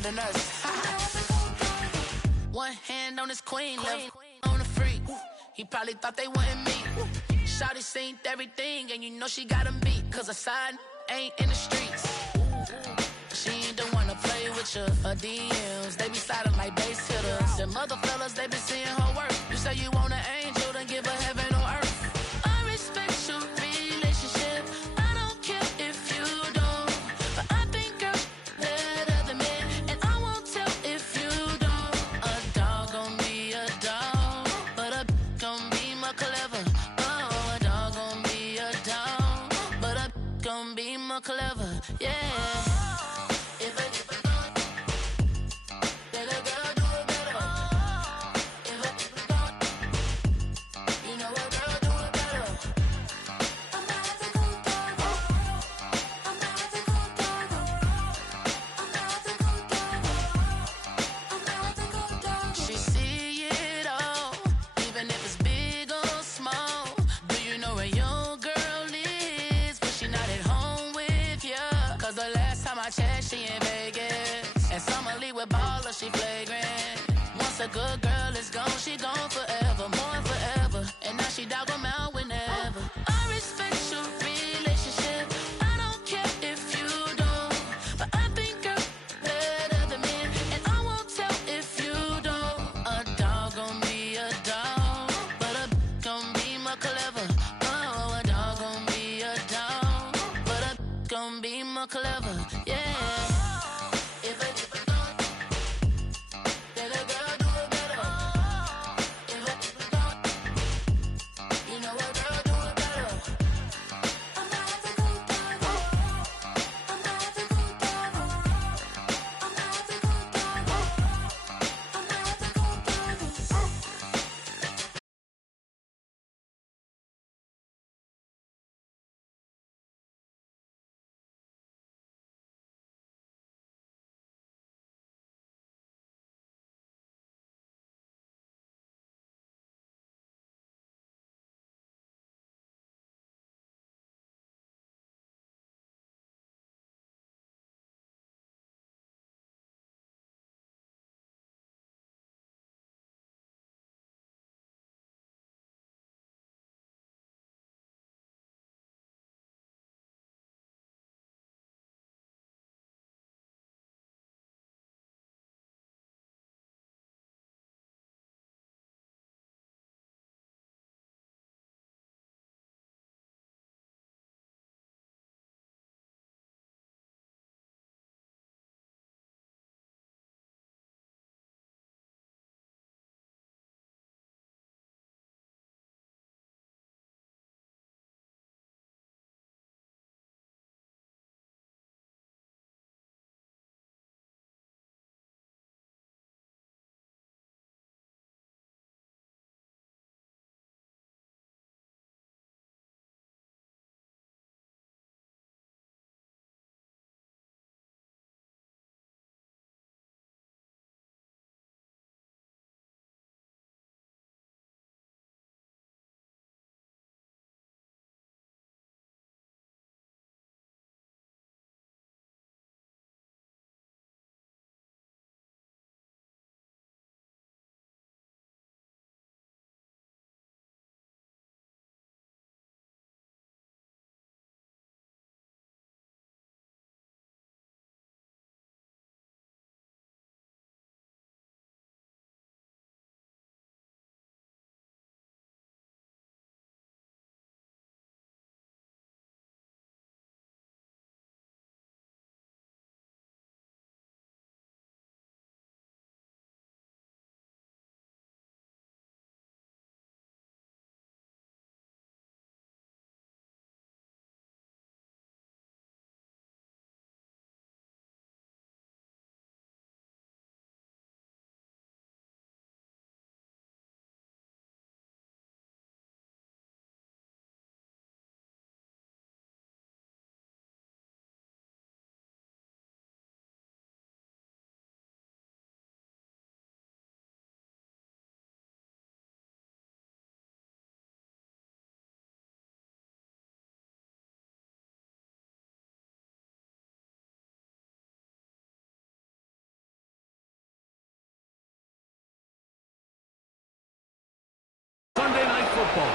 better than us. One hand on his queen, left on the freak. He probably thought they wouldn't meet. Shawty seen everything, and you know she got him beat. Cause her side ain't in the streets. She ain't the one to play with you. Her DMs, they be sliding like base hitters. Them other fellas, they been seeing her work. You say you want an angel, then give her heaven on earth. I respect your relationship. I don't care if you don't. But I think girls better than men. And I won't tell if you don't. A dog gon' be a dog, but a gon' be more clever. Oh, a dog gon' be a dog, but a gon' be more clever. Yeah. The last football.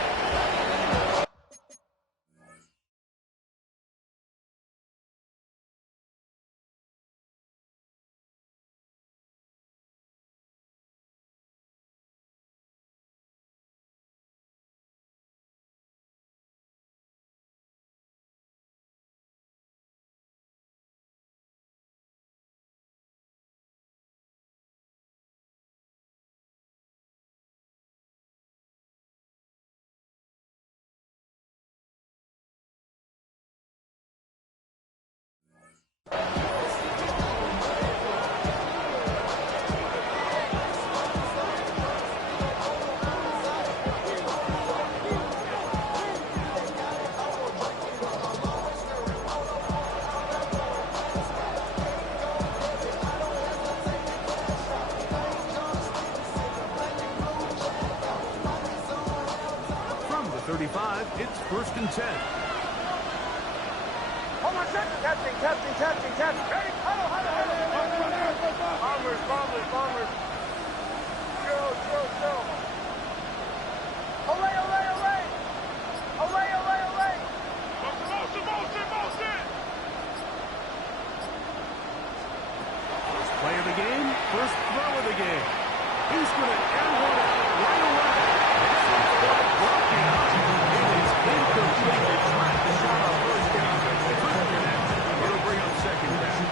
From the 35, it's 1st and 10. Hold on, testing. Ready? Huddle. Bombers. Chill. Away. Motion. First play of the game, first throw of the game. He's going to end one out right away. This one's blocking up. It is incomplete. They tried the shot on first down. Couldn't connect. It'll bring up second down.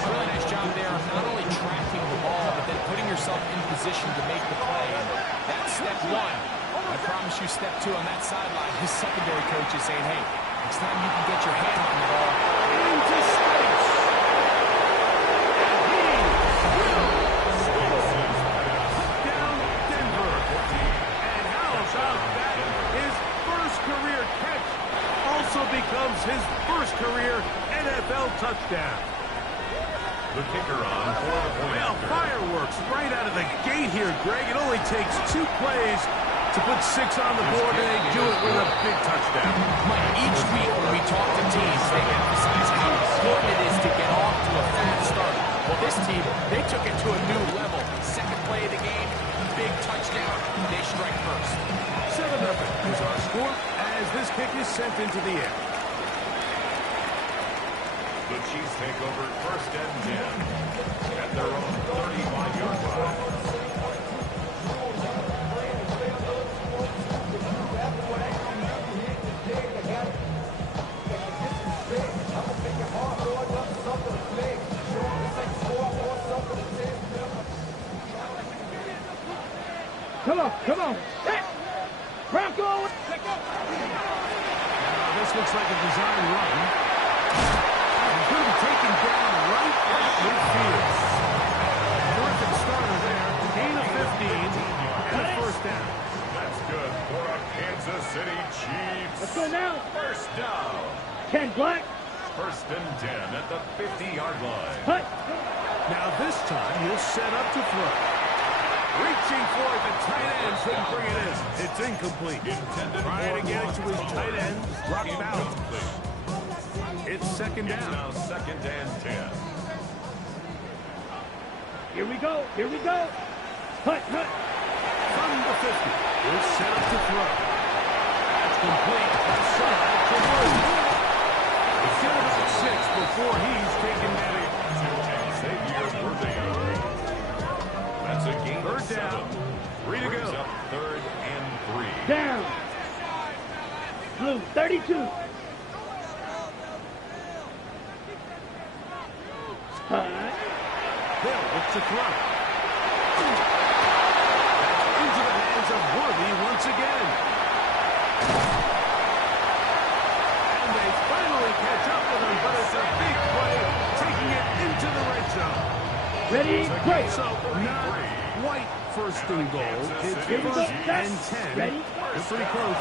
Really nice job there of not only tracking the ball, but then putting yourself in position to make the play. And that's step one. I promise you step two on that sideline. His secondary coach is saying, hey, next time you can get your hand on the ball. Into space. Down Denver. And how about that? His first career catch also becomes his first career NFL touchdown. The kicker on for the point. Well, fireworks right out of the gate here, Greg. It only takes 2 plays to put 6 on the board, and they do it with a big touchdown. Mike, each week when we talk to teams, they emphasize how important it is to get off to a fast start. Well, this team, they took it to a new level. Second play of the game, big touchdown. They strike first. 7-0 is our score as this kick is sent into the air. The Chiefs take over 1st and 10 at their own 35-yard line. Come on. Broncos. Now, this looks like a design run. And could be taken down right at midfield. Terrific starter there. Gain of 15 and a first down. That's good for a Kansas City Chiefs. Let's go now. First down. 10 black. 1st and 10 at the 50-yard line. Hut. Now this time he'll set up to throw. Reaching for it, the tight end couldn't bring it in. It's incomplete. Trying to get it to his tight end. Dropped out. It's 2nd down. It's now 2nd and 10. Here we go. Hut. From the 50, he'll set up to throw. That's complete. Outside to Williams. He's got about 6 before he's taken that in. Xavier Worthing. That's a gain of 3rd down. 7. 3 to Brings go. up 3rd and 3. Down. Blue 32. Hut. Hill looks to throw. Into the hands of Worthy once again. And they finally catch up with him, but it's a big play, taking it into the red zone. Ready, break. So, not quite 1st and goal. It's 1st and 10. Ready? They're pretty close.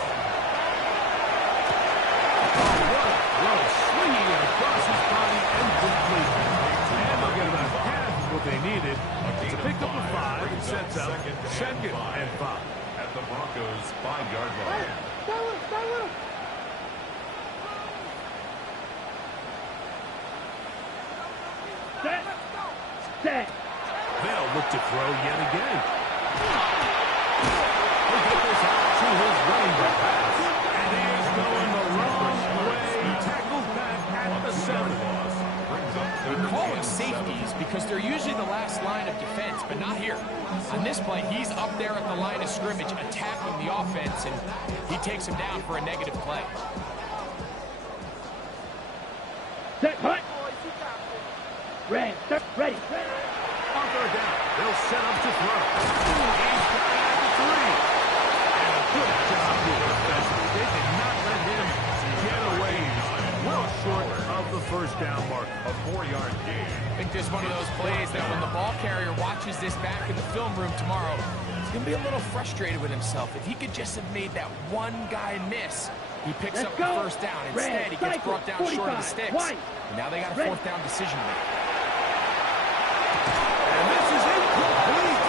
Oh, what a throw. Swinging it across his body and complete. And they'll get about half of what they needed. It's a pickup of 5 and sets up 2nd and 5. At the Broncos' 5-yard line. Stay with him. Set. They'll look to throw yet again. He'll get this out they're usually the last line of defense, but not here. On this play, he's up there at the line of scrimmage attacking the offense, and he takes him down for a negative play. Set, hut. Ready, start, ready. On third down, they'll set up to throw. He's got it at the 3. And a good job here defensively. They did not let him get away. Well short of the first down mark. A 4-yard gain. I think this is one of those plays that when the ball carrier watches this back in the film room tomorrow, he's going to be a little frustrated with himself. If he could just have made that one guy miss, he picks up the first down. Instead, he gets brought down short of the sticks. And now they got a fourth down decision to make. And this is incomplete.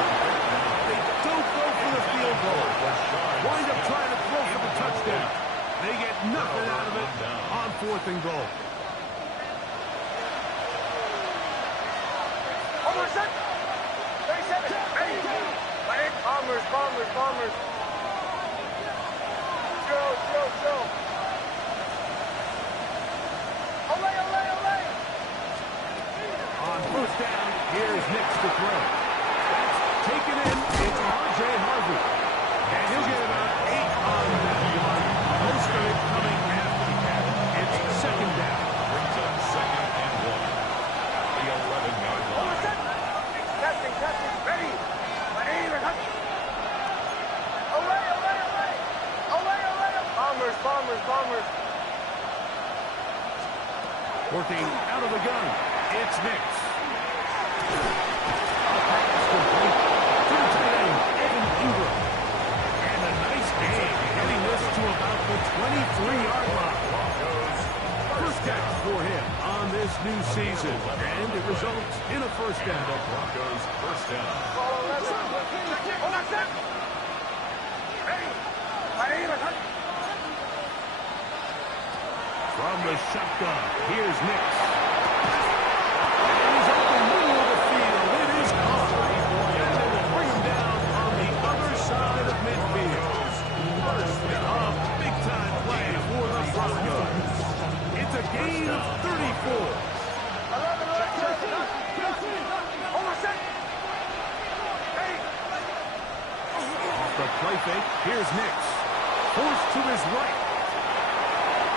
They don't go for the field goal. Wind up trying to throw for the touchdown. They get nothing out of it on 4th and goal. Almost set. 37. Ready. Bombers. Chill. Olay. On 1st down, here's Nix to throw. That's taken in. It's R.J. Harvey. And he'll get about 8 on that one. Most of it coming after the catch. It's 2nd down. Brings up 2nd and 1. The 11-yard line. Testing. Ready. Olay. Bombers. Working out of the gun. It's Nix. A pass complete to the tight end, Evan Ingram. And a nice gain, getting this to about the 23-yard line. First catch for him on this new season, and it results in a first down. The Broncos first down. From the shotgun, here's Nix. And he's up the middle of the field. It is caught. And they will bring him down on the other side of midfield. A big-time play for the Broncos. It's a gain of 34. Off the play fake, here's Nix. Forced to his right.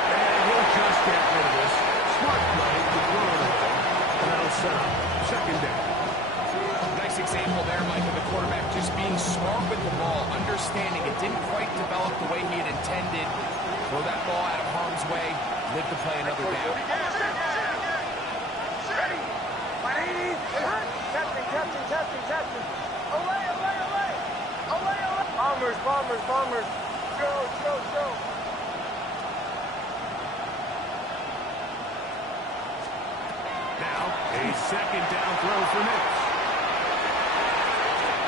And he'll just get rid of this. Smart play to throw it away. And that'll set up 2nd down. Nice example there, Mike, of the quarterback just being smart with the ball, understanding it didn't quite develop the way he had intended. Throw that ball out of harm's way, live to play another down. Testing. Olay. Bombers. Chill. Now, a 2nd down throw for Nix.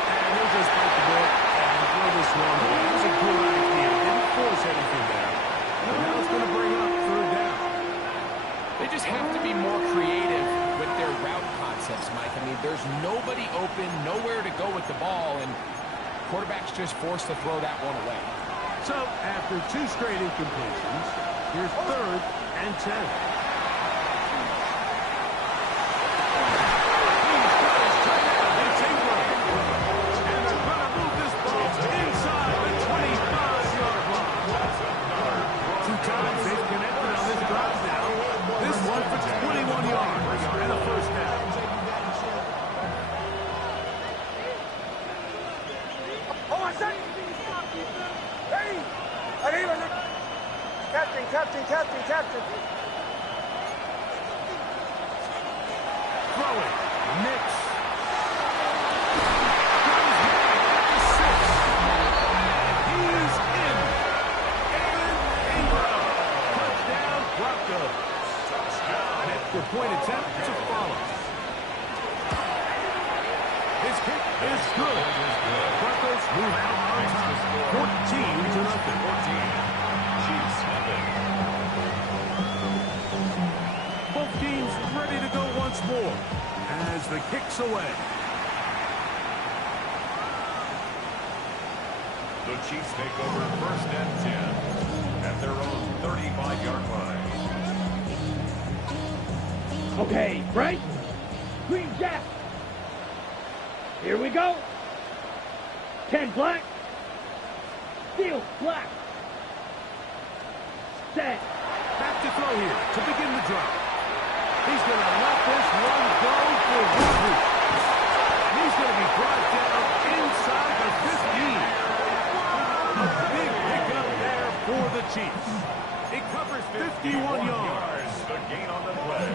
And he'll just bite the bullet and throw this one. That was a good idea. Didn't force anything there. And now it's going to bring up 3rd down. They just have to be more creative with their route concepts, Mike. I mean, there's nobody open, nowhere to go with the ball, and quarterback's just forced to throw that one away. So, after 2 straight incompletions, here's 3rd and 10. He's got his tight end. It's Ingram. And they're going to move this ball inside the 25-yard line. 2 times they've connected on this drive now. This one for 21 yards and a first down. Testing. Throwing. Nix. He's in. Evan Ingram. Touchdown, Broncos. An extra point attempt to follow. His kick is good. Broncos move out on top. 14-0. Both teams ready to go once more as the kick's away. The Chiefs take over 1st and 10 at their own 35-yard line. Okay, right? Green Jack, Here we go. 10 black. Steel black. Set. Back to throw here to begin the drive. He's going to let this one go for one. He's going to be brought down inside the 15. A big pickup there for the Chiefs. It covers 51 yards. The gain on the play.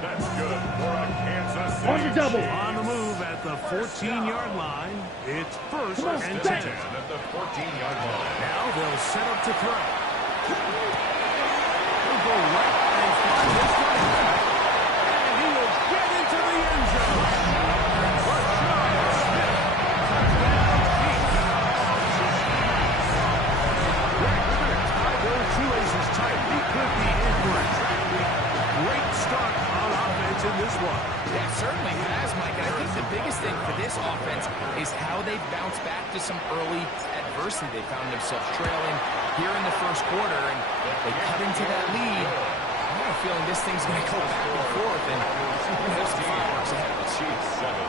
That's good for a Kansas City. On the double. On the move at the 14-yard line. It's first and 10. At the 14-yard line. Now they'll set up to throw. He'll go right and find this one. And he will get into the end zone. Rashad Smith. Touchdown, Chiefs. Greg, we're going to tie those shoelaces tight. He could be in for a great start on offense in this one. Yeah, certainly has, Mike. And I think the biggest thing for this offense is how they've bounced back to some early adversity. They found themselves trailing here in the first quarter, and they cut into that lead. I have a feeling this thing's going to go back and forth, and there's some fireworks ahead of us.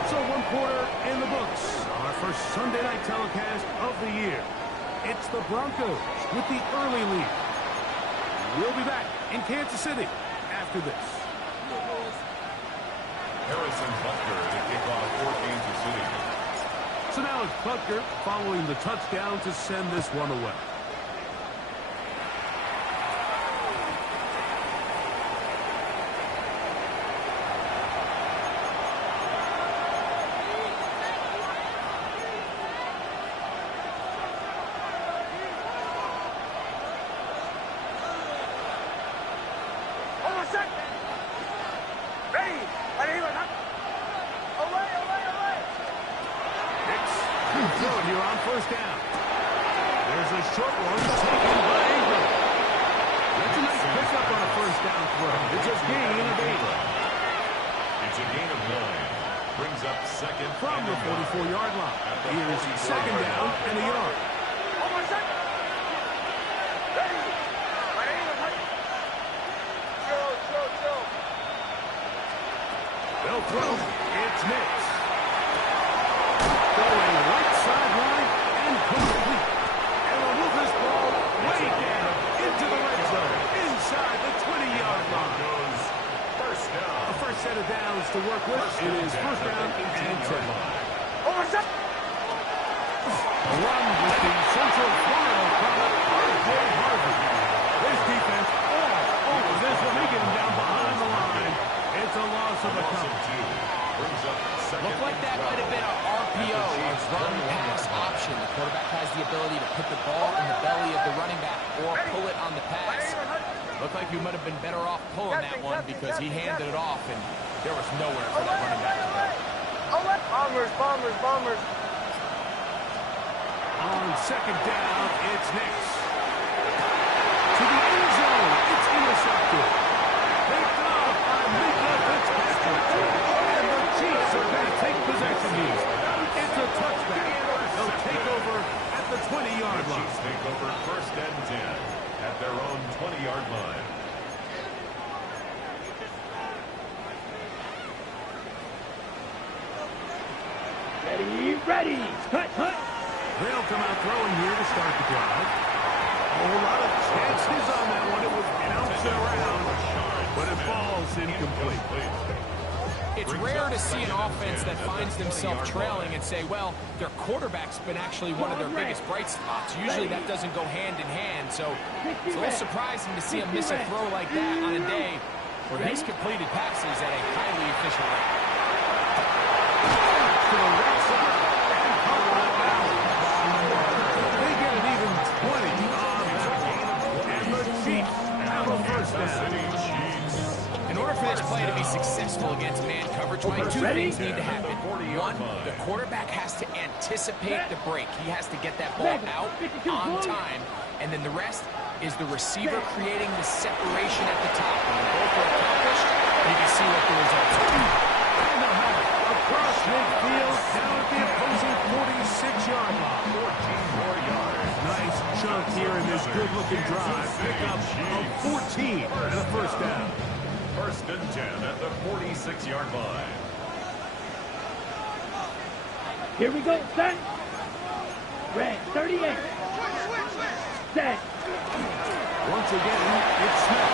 So one quarter in the books. Our first Sunday night telecast of the year. It's the Broncos with the early lead. We'll be back in Kansas City after this. Harrison Butker to kick off for Kansas City. So now it's Butker following the touchdown to send this one away. First down. There's a short one taken by Ingram. That's a nice pickup on a first down throw. It's a gain of 8. It's a gain of 9. Brings up second from the 44-yard line. Here's second down and a yard. They'll throw. It's Nix. Going right sideline and complete. And we'll move this ball way down into the red zone. Inside the 20-yard line. First down. A first set of downs to work with. It is first down and 10. Run with the Central Florida product, R.J. Harvey. His defense all over this one. They get him down behind the line. It's a loss of a couple. Looked like that might have been an RPO, a run-pass option. The quarterback has the ability to put the ball in the belly of the running back or pull it on the pass. Looked like he might have been better off pulling that one because he handed it off, and there was nowhere for that running back to go. Bombers. On second down, it's Nix. To the end zone, it's intercepted. Picked off by Mika Fitzpatrick. And the Chiefs are going to take possession here. It's a touchback. They'll take over at the 20-yard line. Chiefs take over first and 10 at their own 20-yard line. Ready. Hut. They'll come out throwing here to start the drive. A whole lot of chances on that one. It was bouncing around, but it falls incomplete. It's rare to see an offense that finds themselves trailing and say, well, their quarterback's been actually one of their biggest bright spots. Usually that doesn't go hand in hand, so it's a little surprising to see him miss a throw like that on a day where he's completed passes at a highly efficient rate. To the right side. They get an even 20 on that one. And the Chiefs have a first down. In order for this play to be successful against man coverage, Mike, two things need to happen. One, the quarterback has to anticipate the break. He has to get that ball out on time. And then the rest is the receiver creating the separation at the top. When both are accomplished, you can see what the results are. And they'll have it across midfield down at the opposing 46-yard line. 14 more yards. Nice chunk here in this good-looking drive. Pick up of 14 and a first down. First and 10 at the 46-yard line. Here we go, son. Red 38. Set. Once again, it's Smith.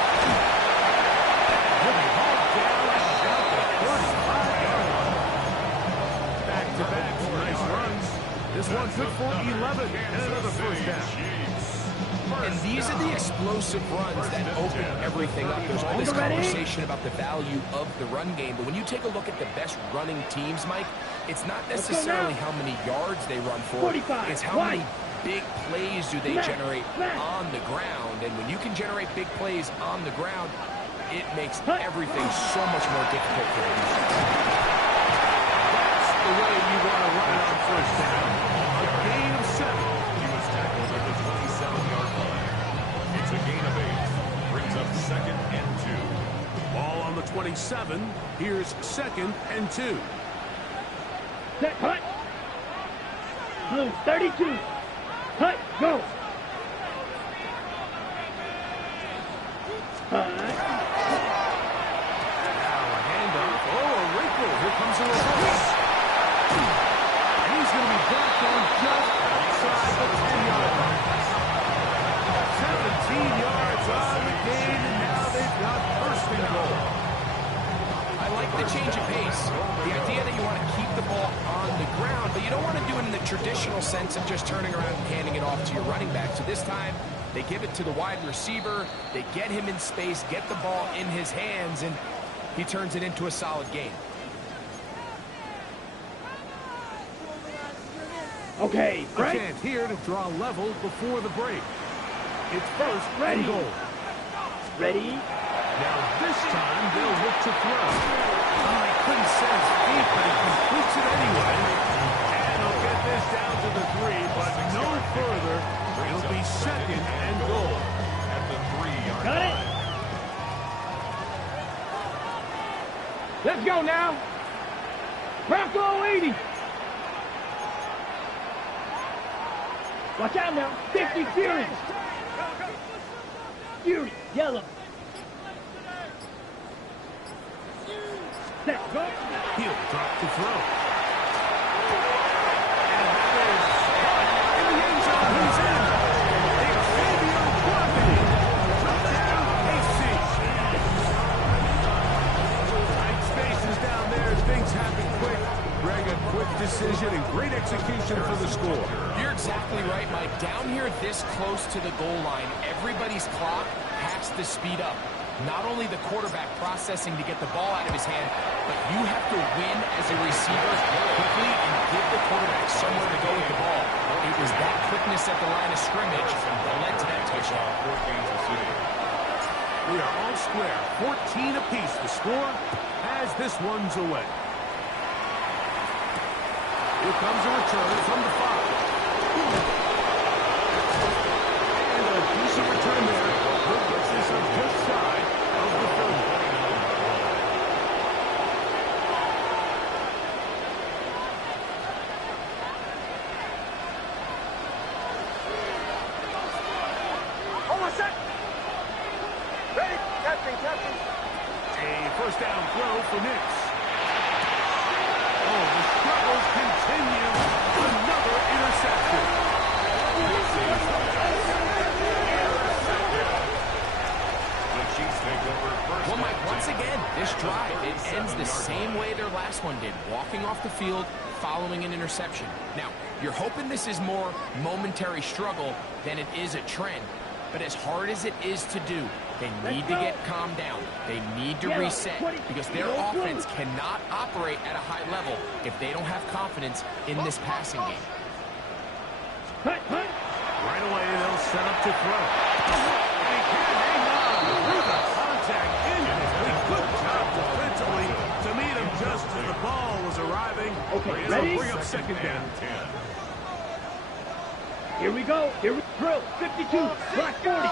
With a ball down at the 35-yard line. Back-to-back nice runs. This one's good for 11 and another first down. And these are the explosive runs that open everything up. There's all this conversation about the value of the run game, but when you take a look at the best running teams, Mike, it's not necessarily how many yards they run for. It's how many big plays do they generate on the ground. And when you can generate big plays on the ground, it makes everything so much more difficult for the defense. That's the way you want to run it on first down. A gain of 7. He was tackled at the 27-yard line. It's a gain of 8. Brings up 2nd and 2. Ball on the 27. Here's 2nd and 2. Set, cut. Blue 32. Cut, go. Now a handoff. Oh, a wrinkle. Here comes a reverse. He's going to be blocked on just outside the 10-yard line. 17 yards on the gain, and now they've got first and goal. I like the change of pace. The idea that you want to keep the ball on the ground, but you don't want to do it in the traditional sense of just turning around and handing it off to your running back. So this time, they give it to the wide receiver. They get him in space, get the ball in his hands, and he turns it into a solid game. Okay, A right. chance here to draw level before the break. It's first and goal. Ready. Now this time they'll look to throw. Oh, he couldn't set his feet, but he completes it anyway. And he'll get this down to the 3, but no further. It'll be 2nd and goal. At the 3-yard Got it. line. Let's go now. Bronco 80. Watch out now. 50 Fury. Fury, yellow. Set, go. He'll drop to throw. And that is in the end zone. He's in. Xavier Quattini. Touchdown, AC. Tight spaces down there. Things happen quick. Greg, a quick decision and great execution for the score. You're exactly right, Mike. Down here this close to the goal line, everybody's clock has to speed up. Not only the quarterback processing to get the ball out of his hand, but you have to win as a receiver quickly and give the quarterback somewhere to go with the ball. It was that quickness at the line of scrimmage that led to that touchdown. We are all square. 14 apiece the score as this one's away. Here comes a return from the 5. And a decent return there. Who gets this up just shy of the 30. Almost set. Ready. Captain. A first down throw for Nix. Oh, the struggles continue. Another interception. Well, Mike, once again, this drive, it ends the same way their last one did, walking off the field, following an interception. Now, you're hoping this is more momentary struggle than it is a trend, but as hard as it is to do, they need to get calmed down. They need to reset because their offense cannot operate at a high level if they don't have confidence in this passing game. Right away, they'll set up to throw. And he can't hang on through the contact instantly. Good job defensively to meet him just as the ball was arriving. Okay, It'll ready? bring up 2nd down. Here we go. Here we drill. 52. Block 40.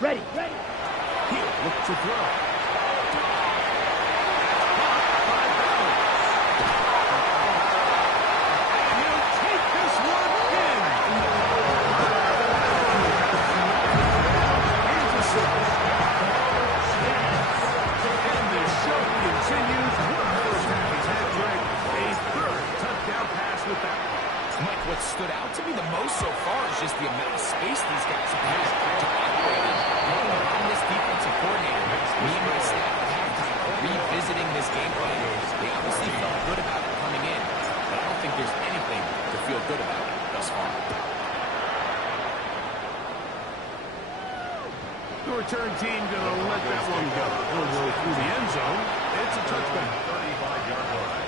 Ready. He'll look to throw. Mike, what stood out to me the most so far is just the amount of space these guys have had to operate in. I'm this defensive coordinator. Me and my staff at halftime are revisiting this game plan. They obviously felt good about it coming in, but I don't think there's anything to feel good about thus far. The return team going to let that one go. It'll go through the end zone. It's a touchback. 35-yard line.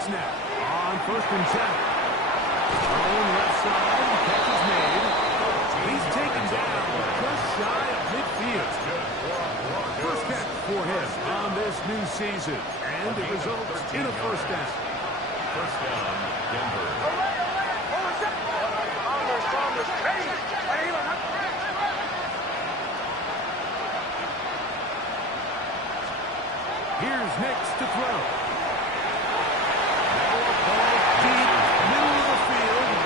Snap on 1st and 10. Thrown left side, catch is made. He's taken down just shy of midfield. First catch for him on this new season, and it results in a first down. First down, Denver. Here's next to throw. Deep, middle of the field.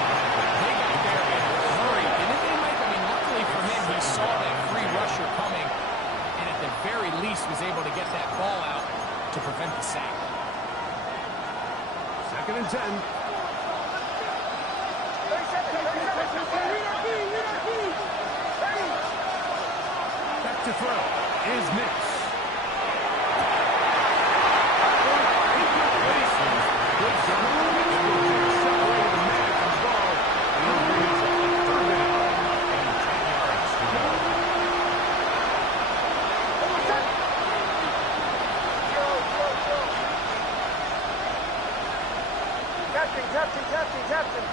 They got there in a hurry, didn't they, Mike? I mean, luckily for him, he saw that free rusher coming, and at the very least was able to get that ball out to prevent the sack. 2nd and 10. Back to throw is Nix. Captain.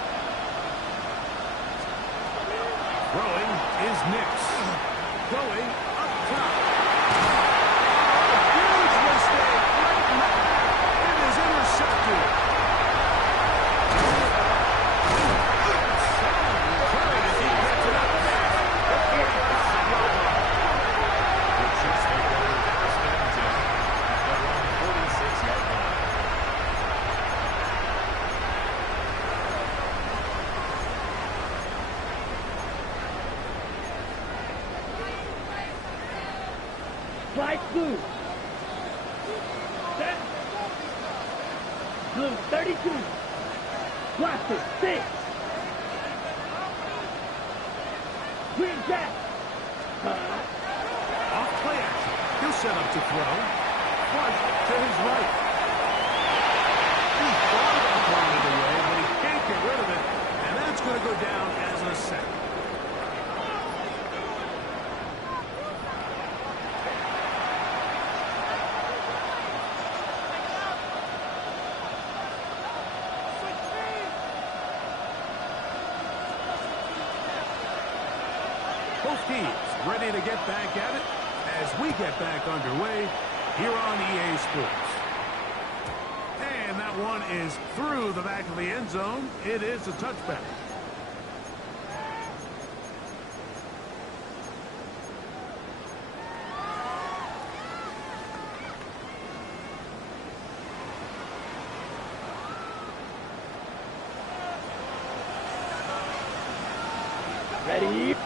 Throwing is Nix. Going up top. Huge mistake. It is intercepted. Solid as he gets it up. The Chiefs take over 1st and 10. They're on 46-yard line. Flight blue. Set. Blue 32. Blaster 6. Green jack. Off play action. He'll set up to throw. Flush to his right. He thought about throwing it away, but he can't get rid of it. And that's going to go down as a sack. Both teams ready to get back at it as we get back underway here on EA Sports. And that one is through the back of the end zone. It is a touchback.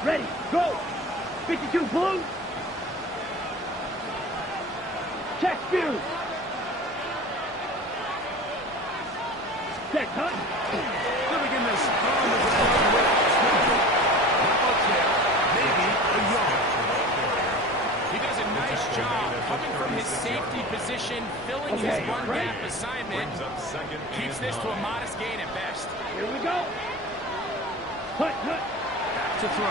Ready, go! 52 blue! Check view! Set hunt! They'll begin this on the ground with Not there, maybe a yard. He does a nice job coming from his safety position, filling his run gap assignment. Brings up 2nd Keeps and this to a 9. modest gain at best. Here we go! Hunt! To throw. Throwing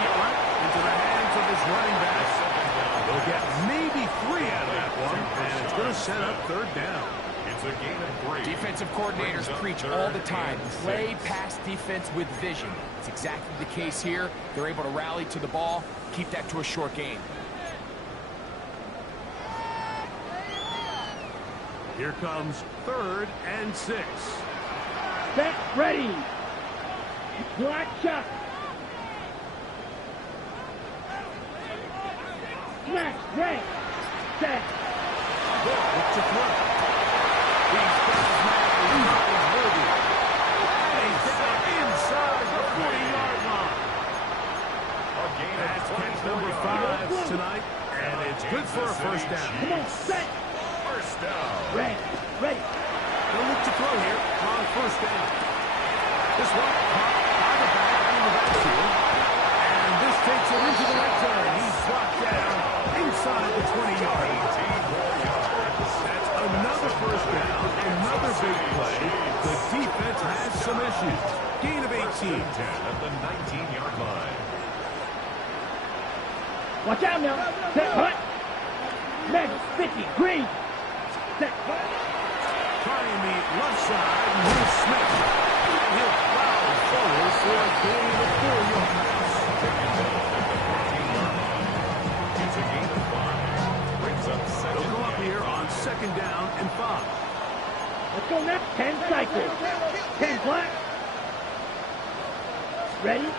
it right into the hands of his running back. They'll get maybe 3 out of that one, and it's going to set up 3rd down. It's a gain of 3. Defensive coordinators preach all the time, play pass defense with vision. It's exactly the case here. They're able to rally to the ball, keep that to a short gain. Here comes 3rd and 6. Set, ready! Black shot! Smash, right! Set! Look to throw. He's got his man first down. This one caught by the back in the backfield. And this takes him into the right zone. He's brought down inside the 20-yard line. That's another first down, another big play. The defense has some issues. Gain of 18. 10 at the 19-yard line. Watch out now. Set hut. Next, 50. Green. Set hut. Trying the left side, and here's Smith. And he'll plow forward for a gain of 4 yards. It's a gain of 5. Brings up second. They'll go up here on second down and 5. Let's go now. 10 cycles. 10 black. Ready? They'll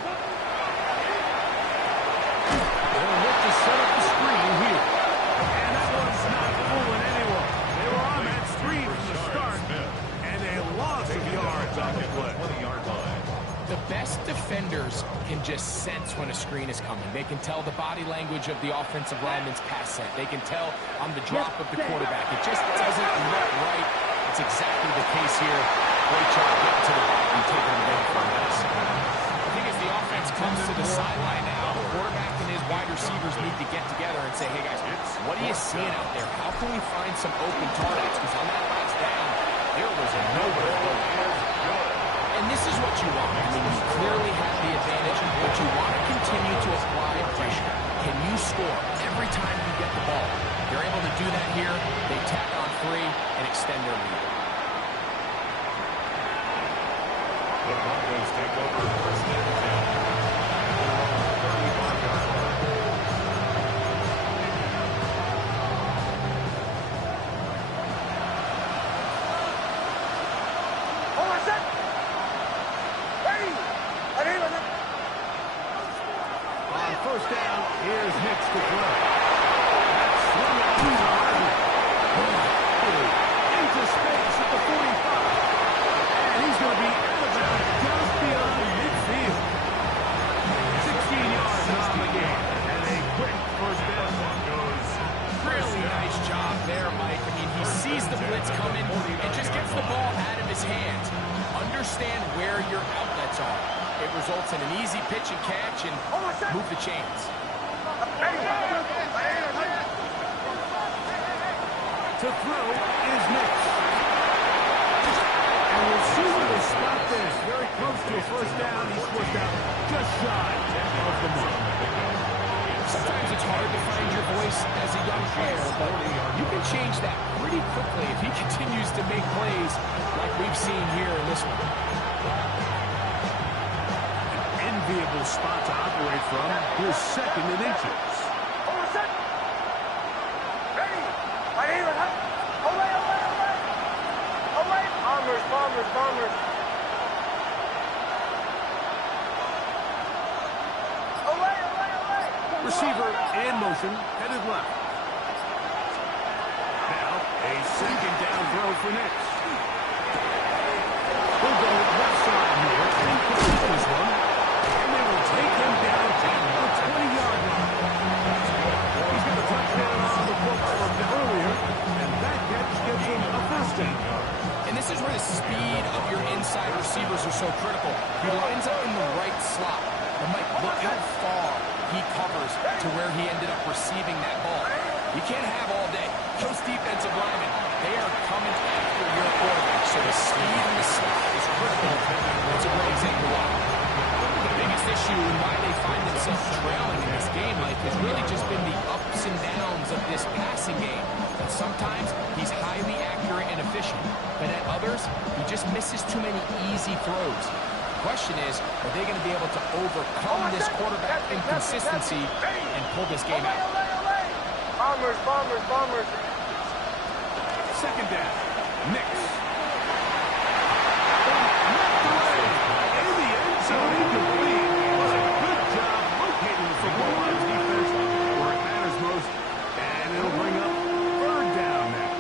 look to set up the screen here. And that one's not fooling anyone. They were on that screen from the start, and a loss of yards on the play. 20-yard line. The best defenders can just sense when a screen is coming. They can tell the body language of the offensive lineman's pass set. They can tell on the drop of the quarterback. It just doesn't look right. It's exactly the case here. Great job getting to the ball and taking them down for a mess. I think as the offense comes to the sideline now, the quarterback and his wide receivers need to get together and say, hey guys, what are you seeing out there? How can we find some open targets? Because on that last down, there was a nowhere to go. And this is what you want. I mean, you clearly have the advantage, but you want to continue to apply pressure. Can you score every time you get the ball? They're able to do that here. They tack on 3 and extend their lead. The Broncos take over first and 10. 35-yard line. Hold on, set. Ready. Ready. On first down, here's Hicks to throw. That's swung out to Harvey. Into space at the 45. And he's going to be out of bounds just beyond midfield. 16 yards on the game. And a quick first down. Really nice job there, Mike. I mean, he sees the blitz coming and just gets the ball out of his hands. Understand where your outlets are. It results in an easy pitch and catch and move the chains. To throw is Nix. And we'll see where they spot this. Very close to a first down. He's pushed out just shy of the mark. Sometimes it's hard to find your voice as a young player, but you can change that pretty quickly if he continues to make plays like we've seen here in this one. An enviable spot to operate from. Here's second and inches. Hold on, set. Ready. Ready. Away. Away. Bombers. Away. Receiver in motion, headed left. Now, a second down throw for Nix. We'll go left side here, incomplete this one. And they will take him down to the 20-yard line. He's got a touchdown on the books from earlier, and that catch gives him a first down. And this is where the speed of your inside receivers are so critical. He lines up in the right slot. And Mike, look how far he covers to where he ended up receiving that ball. You can't have all day. Those defensive linemen, they are coming after your quarterback. So the speed in the slot is critical. It's a great example why. The biggest issue and why they find themselves trailing in this game, Mike, has really just been the ups and downs of this passing game. That sometimes he's highly accurate and efficient, but at others, he just misses too many easy throws. The question is, are they going to be able to overcome this quarterback inconsistency and pull this game out? Bombers. Second down, Nix. In the end zone, incomplete. What a good job locating the football line's defense where it matters most. And it'll bring up third down now.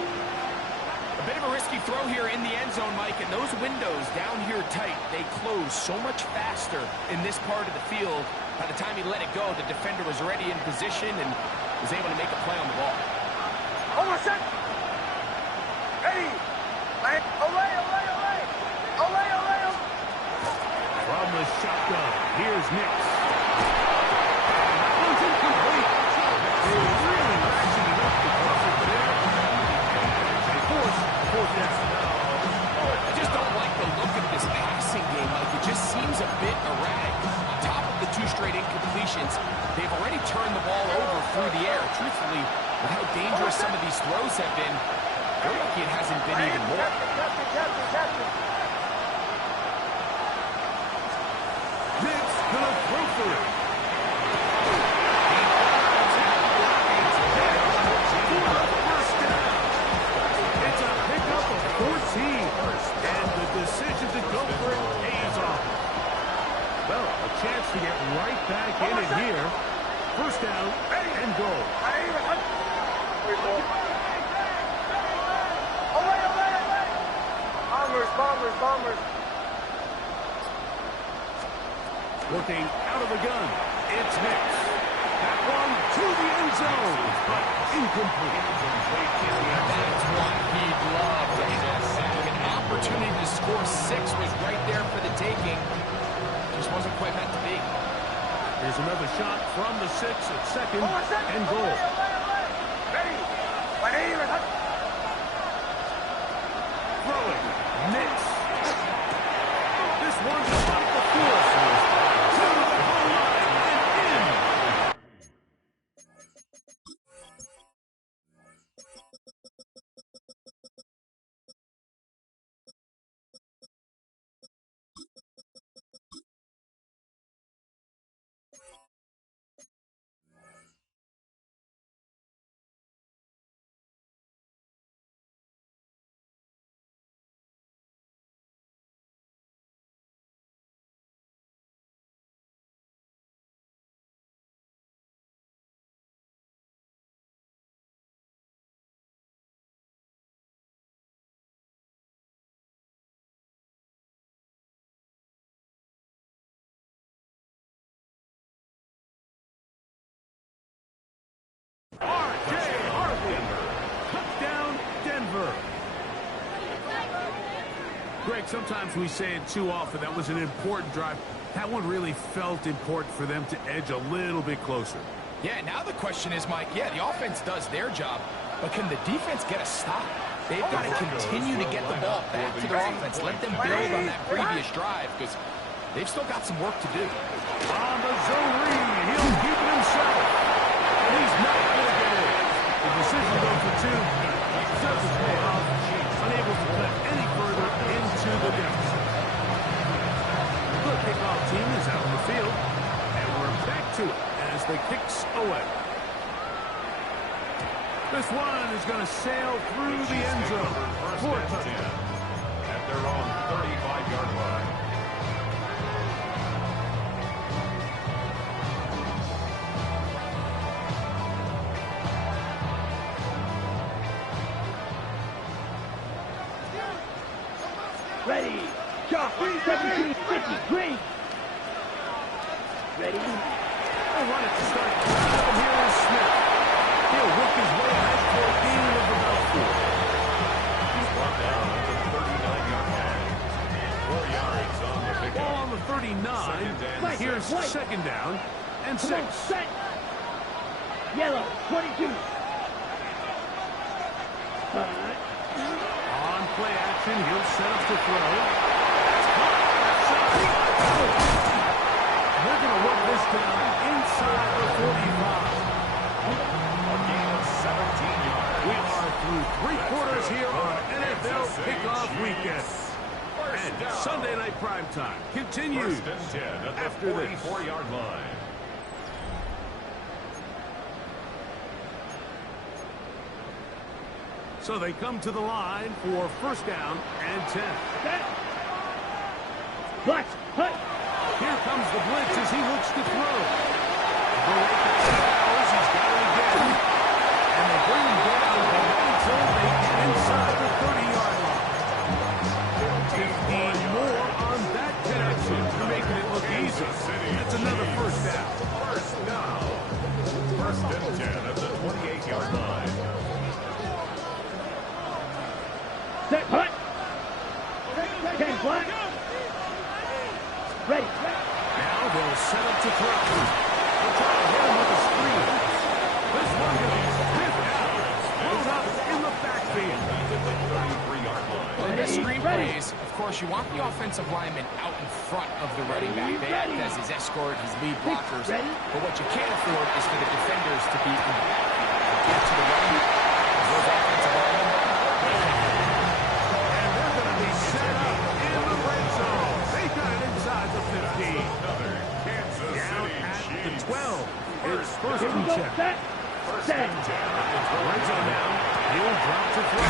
A bit of a risky throw here in the end zone, Mike, and those windows down here tight, they close so much faster in this part of the field. By the time he let it go, the defender was already in position and was able to make a play on the ball. Hold on, set. Ready. Away. Here's Nix. That one's incomplete. They're really ratcheting up the coverage there. They force fourth down. I just don't like the look of this passing game. Like, it just seems a bit erratic. On top of the 2 straight incompletions, they've already turned the ball over through the air. Truthfully, with how dangerous some of these throws have been, they're lucky it hasn't been even more. Nix gonna throw for it. First down. It's a pickup of 14. And the decision to go for it pays off. Well, a chance to get right back in it here. First down and goal. Bombers. Looking out of the gun. It's Nix. That one to the end zone, but incomplete. That's one he'd love to have. An opportunity to score 6 was right there for the taking. Just wasn't quite meant to be. Here's another shot from the 6 at second and goal. Throwing. Nix. This one's about the floor. To the goal line and in. Touchdown, Denver. Greg, sometimes we say it too often. That was an important drive. That one really felt important for them to edge a little bit closer. Yeah, now the question is, Mike, yeah, the offense does their job, but can the defense get a stop? They've got to continue to get the ball back to their offense. Let them build on that previous drive, because they've still got some work to do. On the zone read, he'll keep it himself. And he's not going to get it. The decision to go for 2 doesn't pay off. Unable to cut any further into the deficit. The kickoff team is out on the field, and we're back to it as the kicks away. This one is going to sail through the end zone for a touchdown. At their own 35-yard line. Ready. Shot. 17, 50. Green. Ready. They run it to start. From here is Smith. He'll work his way ahead toward being of the backfield. He's brought down at the 39-yard line. 4 yards on the pickup. Ball on the 39. Here's second down and 6. Set. Yellow. 22. On play action, he'll set up to throw. They're going to work this down inside the 45. A gain of 17 yards. We are through 3 quarters here on NFL Kickoff Weekend. And Sunday Night Primetime continues First and 10 at the after this. 44-yard line. So they come to the line for first down and 10. Blitz. Hut. Here comes the blitz as he looks to throw. He's got it again. And they bring him down until they get inside the 30-yard line. 15 more on that connection. You're making it look easy. That's another first down. First down. First and 10 at the 28-yard line. Set. Hut. 10 flat. Ready. Now they'll set up to throw. They'll try to hit him with a screen. This one going to be sniffed out. Pulled up in the backfield. Well, in this screen plays, of course, you want the offensive lineman out in front of the running back. They act as his escort, his lead blockers. But what you can't afford is for the defenders to be in the backfield. Get to the running back. Those offensive linemen. And they're going to be set up in the red zone. They got it inside the 15. Down at the 12. It's first and 10. Red zone now. He'll drop to throw.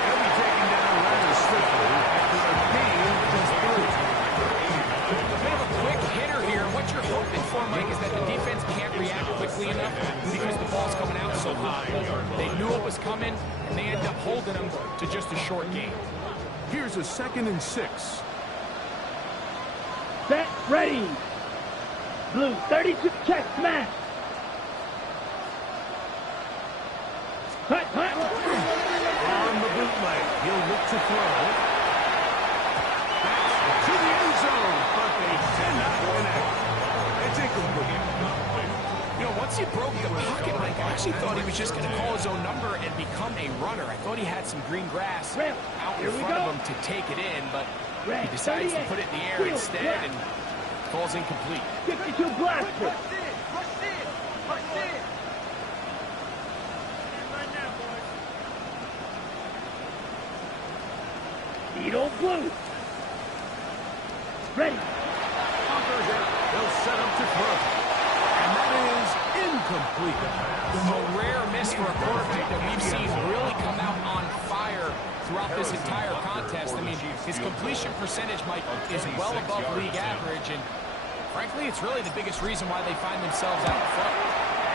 He'll be taken down rather swiftly after a gain just through. They have a quick hitter here. What you're hoping for, Mike, is that the defense can't react quickly enough because the ball's coming out so high. They knew it was coming, and they end up holding them to just a short gain. Here's a 2nd and 6. Set, ready. Blue, 32, check, smash. Hut. On the bootleg, he'll look to throw. That's to the end zone, but they cannot connect. It's incomplete. You know, once he broke the pocket, Mike, I actually thought he was just going to call his own number and become a runner. I thought he had some green grass out in front of him to take it in, but he decides to put it in the air instead and falls incomplete. 52 blaster. Needle blue. Ready. They'll set up to throw. And that is incomplete. A rare miss for a quarterback that we've seen really come out on fire throughout this entire contest. I mean, his completion percentage, Mike, is well above league average, and frankly, it's really the biggest reason why they find themselves out front.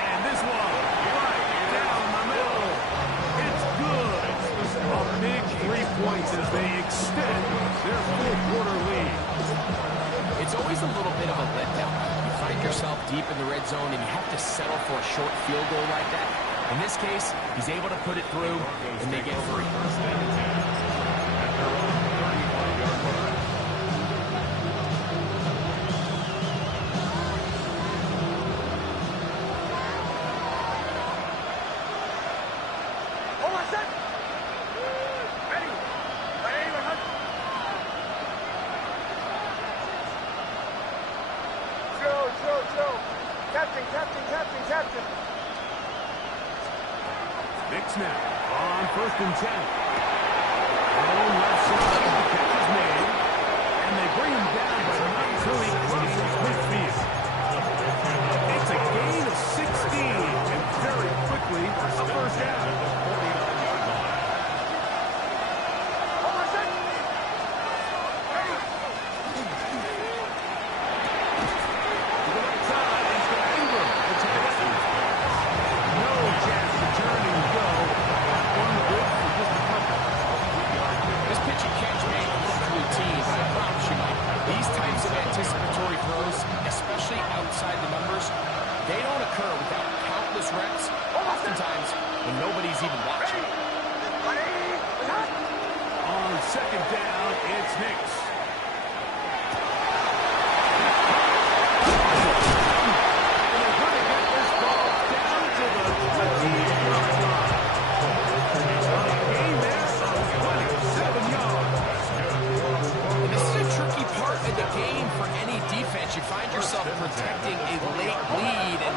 And this one, right down the middle. It's good. A big 3 points as they extend their fourth-quarter lead. It's always a little bit of a letdown. You find yourself deep in the red zone, and you have to settle for a short field goal like that. In this case, he's able to put it through, and they get free. Captain. Big snap on 1st and 10. Oh, left side, the catch is made. And they bring him down by not really crossing midfield. It's a gain of 16, and very quickly, a first down. Reps, oftentimes when nobody's even watching. On 2nd down, it's Nix. And they're going to get this ball down to the 20-yard line. A gain there of 27 yards. This is a tricky part of the game for any defense. You find yourself protecting a late lead, and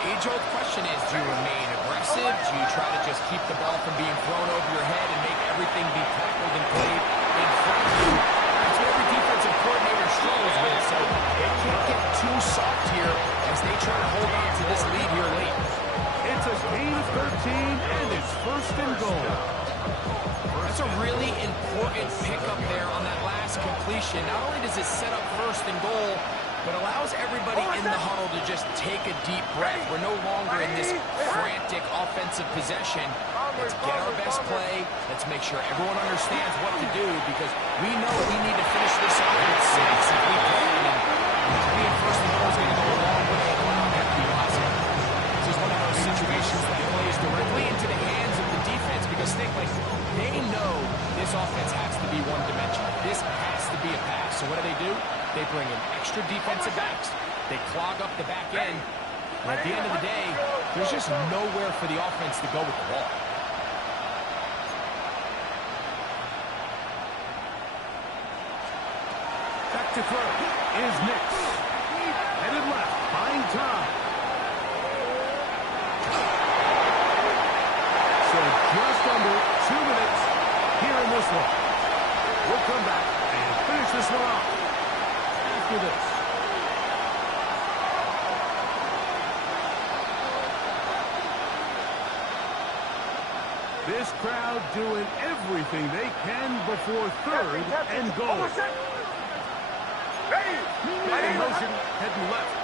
age-old question is, do you remain aggressive? Do you try to just keep the ball from being thrown over your head and make everything be tackled and played in front of you? That's what every defensive coordinator struggles with, so they can't get too soft here as they try to hold on to this lead here late. It's a gain of 13, and it's 1st and goal. That's a really important pickup there on that last completion. Not only does it set up 1st and goal, but allows everybody in the huddle to just take a deep breath. We're no longer in this frantic offensive possession. Let's get our best play. Let's make sure everyone understands what to do, because we know we need to finish this off with 6 if we can. And being 1st and goal is going to go a long way. This is one of those situations that plays directly into the hands of the defense, because they know this offense has to be one-dimensional. This has to be a pass. So what do? They bring in extra defensive backs. They clog up the back end. And at the end of the day, there's just nowhere for the offense to go with the ball. Back to throw is Nix. Headed left, buying time. So just under 2 minutes here in this one. We'll come back and finish this one off after this. This crowd doing everything they can before third and goal. Man in motion, heading left.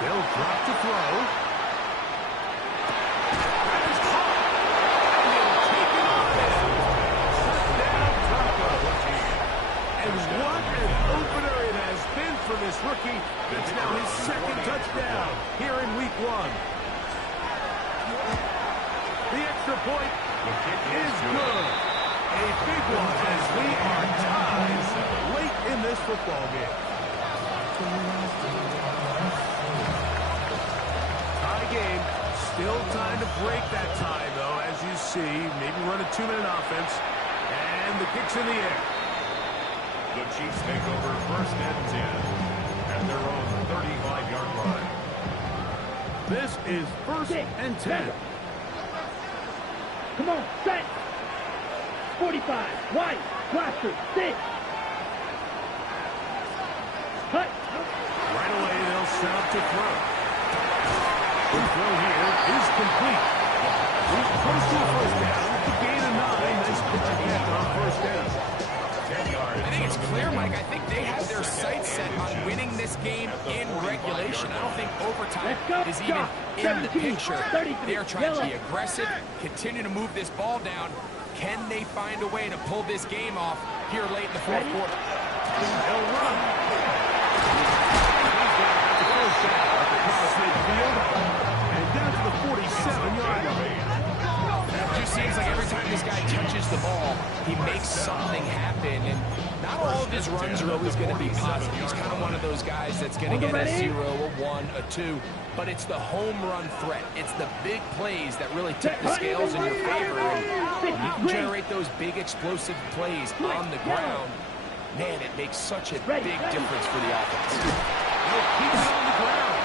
They'll drop to throw. That is caught. And they'll take it on in. Touchdown, Broncos. And what an opener it has been for this rookie. It's now his second touchdown here in week 1. The extra point is good. A big one as we are tied late in this football game. Tie game. Still time to break that tie, though, as you see. Maybe run a 2-minute offense. And the kick's in the air. The Chiefs take over first and 10 at their own 35-yard line. This is first and 10. Come on, set. 45, wide, blaster, 6. Cut. Right away, they'll set up to throw. The throw here is complete. Close to a first down. The gain of 9. Nice pitch again on first down. 10 yards. I think it's clear, Mike. I think they have their sights set on winning this game in regulation. I don't think overtime is even in the picture. They are trying to be aggressive, continue to move this ball down. Can they find a way to pull this game off here late in the fourth quarter? They'll run. He's down at the first down at the cross midfield. And down to the 47-yard line. It just seems like every time this guy touches the ball, he makes something happen. And not all of his runs are always going to be positive. He's kind of one of those guys that's going to get a 0, a 1, a 2. But it's the home run threat. It's the big plays that really tip the scales in your favor. And when you can generate those big explosive plays on the ground, man, it makes such a big difference for the offense. He'll keep it on the ground.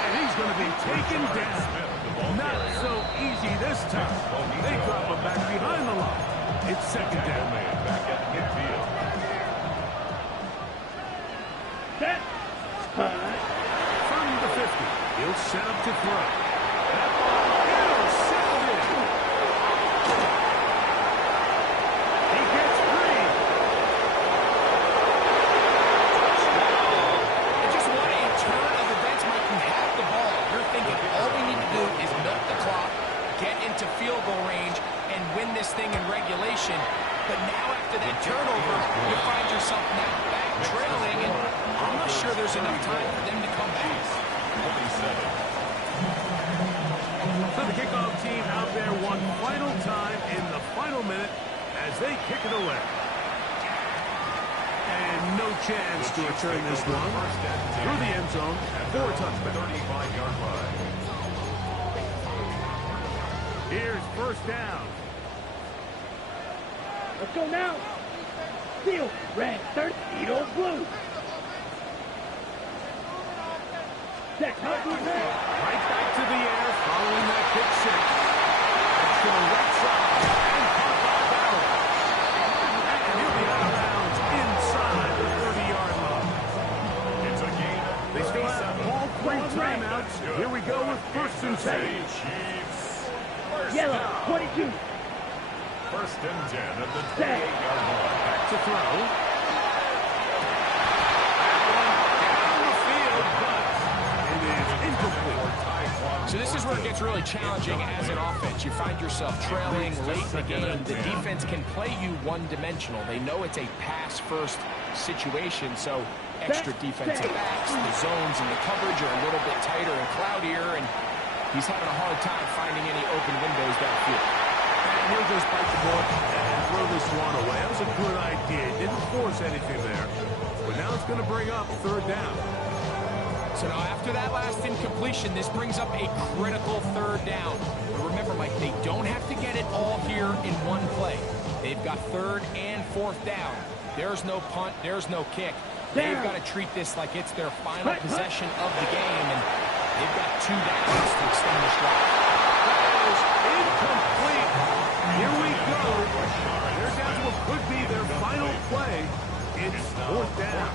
And he's going to be taken down. Not so easy this time. They drop him back behind the line. It's second down. Back at midfield. Set. From the 50, he'll set up to throw. That ball intercepted. He gets free. And just what a turn of events, Mike. You have the ball. You're thinking all we need to do is milk the clock, get into field goal range, and win this thing in regulation. But now after that turnover, you find yourself now back trailing, and I'm not sure there's enough time for them to come back. 27. So the kickoff team out there one final time in the final minute as they kick it away. And no chance to return this one through the end zone for a touchdown. 35-yard line. Here's first down. Let's go now. Field, red, third, Edo, blue. Set. Right back to the air following that kick six. That's to the right side and caught by Bauer. And he'll be out of bounds inside the 30-yard line. It's a gain of They still have all 3 timeouts. Here we go with first and 10. Chiefs. Yellow, 22. First and 10 at the Set. 28-yard line. Back to throw. That one down the field, but it is incomplete. So this is where it gets really challenging as an offense. You find yourself trailing late in the game. The defense can play you one-dimensional. They know it's a pass-first situation, so extra defensive backs, the zones and the coverage are a little bit tighter and cloudier, and he's having a hard time finding any open windows downfield. And he'll just bite the bullet and throw this one away. I was that's a good idea. Didn't force anything there. But now it's going to bring up third down. So now after that last incompletion, this brings up a critical third down. But remember, Mike, they don't have to get it all here in one play. They've got third and fourth down. There's no punt. There's no kick. They've got to treat this like it's their final possession of the game, and they've got 2 downs to extend this drive. That is incomplete. Here we go. They're down to what could be their final play. It's fourth down.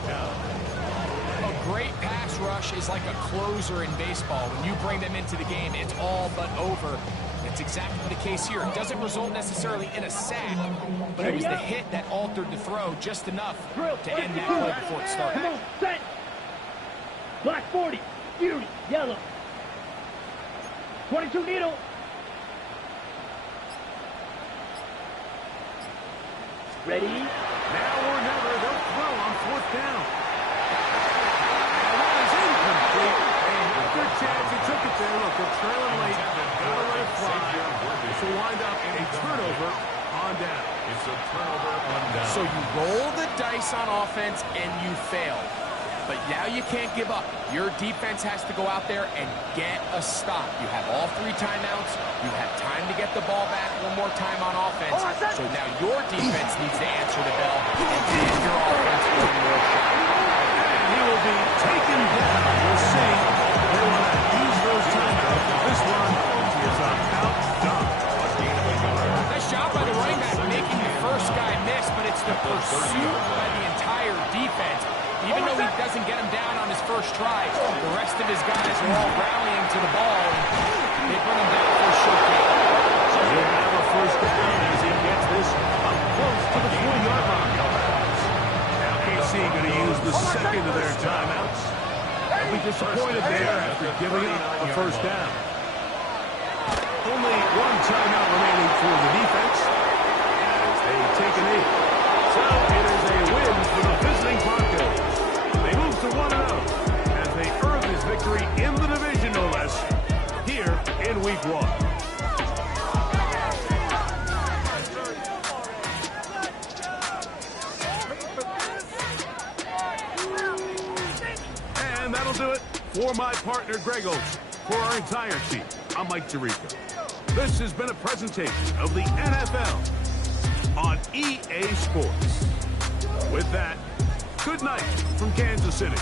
A great pass rush is like a closer in baseball. When you bring them into the game, it's all but over. That's exactly the case here. It doesn't result necessarily in a sack, but it was the hit that altered the throw just enough to end that play before it started. Come on, set. Black 40, beauty, yellow. 22 needle. Ready? Now or never, they'll throw on fourth down. And that is incomplete. A good chance he took it there. Look, they're trailing late. Gotta let it fly. This will wind up a turnover on down. It's a turnover on down. So you roll the dice on offense and you fail. But now you can't give up. Your defense has to go out there and get a stop. You have all 3 timeouts. You have time to get the ball back one more time on offense. So now your defense needs to answer the bell and give your offense one more shot. And he will be taken down. We'll see. They want to use those timeouts. This one is about done. Nice job by the running back making the first guy miss, but it's the pursuit by the entire defense. Even though he doesn't get him down on his first try, the rest of his guys are all rallying to the ball, and they bring him down for a short game. So he'll have a first down as he gets this up close to the 40-yard line. Now KC going to use the second of their timeouts. They'll be disappointed there after giving up the first down. Only 1 timeout remaining for the defense as they take a knee. So it is a win for the visiting Broncos. They move to 1-0 as they earn this victory in the division, no less, here in Week 1. And that'll do it for my partner, Greg Olson. For our entire team, I'm Mike Tirico. This has been a presentation of the NFL on EA Sports. With that, good night from Kansas City.